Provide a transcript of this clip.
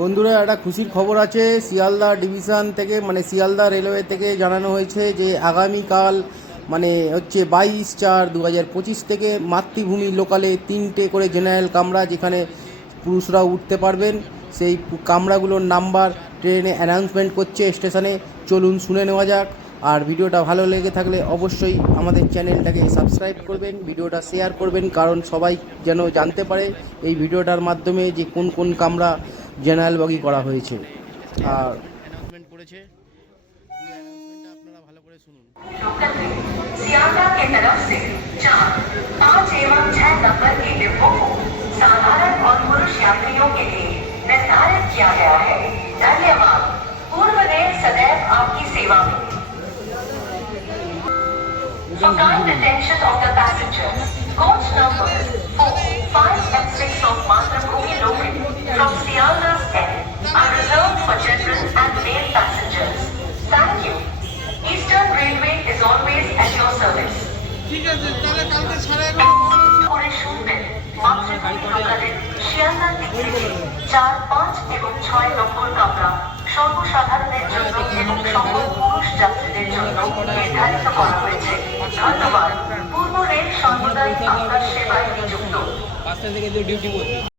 বন্ধুরা, একটা খুশির খবর আছে। শিয়ালদা ডিভিশন থেকে মানে শিয়ালদা রেলওয়ে থেকে জানানো হয়েছে যে, আগামীকাল মানে হচ্ছে বাইশ চার দু হাজার পঁচিশ থেকে মাতৃভূমি লোকালে তিনটে করে জেনারেল কামরা যেখানে পুরুষরা উঠতে পারবেন, সেই কামরাগুলোর নাম্বার ট্রেনে অ্যানাউন্সমেন্ট করছে স্টেশনে। চলুন শুনে নেওয়া যাক। আর ভিডিওটা ভালো লেগে থাকলে অবশ্যই আমাদের চ্যানেলটাকে সাবস্ক্রাইব করবেন, ভিডিওটা শেয়ার করবেন, কারণ সবাই যেন জানতে পারে এই ভিডিওটার মাধ্যমে যে কোন কোন কামরা জেনারেল বগি করা হয়েছে আর অ্যানাউন্সমেন্ট করেছে আপনারা ভালো করে শুনুন लोकल में सियालदह के तरफ से चार पाँच एवं छह नंबर के डिब्बों को साधारण और पुरुष यात्रियों के लिए निर्धारित किया गया है धन्यवाद पूर्व रेल सदैव आपकी सेवा में For kind attention of the passengers, Always at your service. ঠিক আছে তাহলে কালকে সাড়ে এগারোটা করে শুনবেন মাতৃভূমি লোকালের শিয়ালদা দিক থেকে চার পাঁচ এবং ছয় নম্বর কামরা সর্বসাধারণের জন্য এবং সকল পুরুষ যাত্রীদের জন্য নির্ধারিত করা হয়েছে। ধন্যবাদ। পূর্ব রেল সর্বদাই আপনার সেবায় নিযুক্ত। পাঁচটা থেকে ডিউটি করছি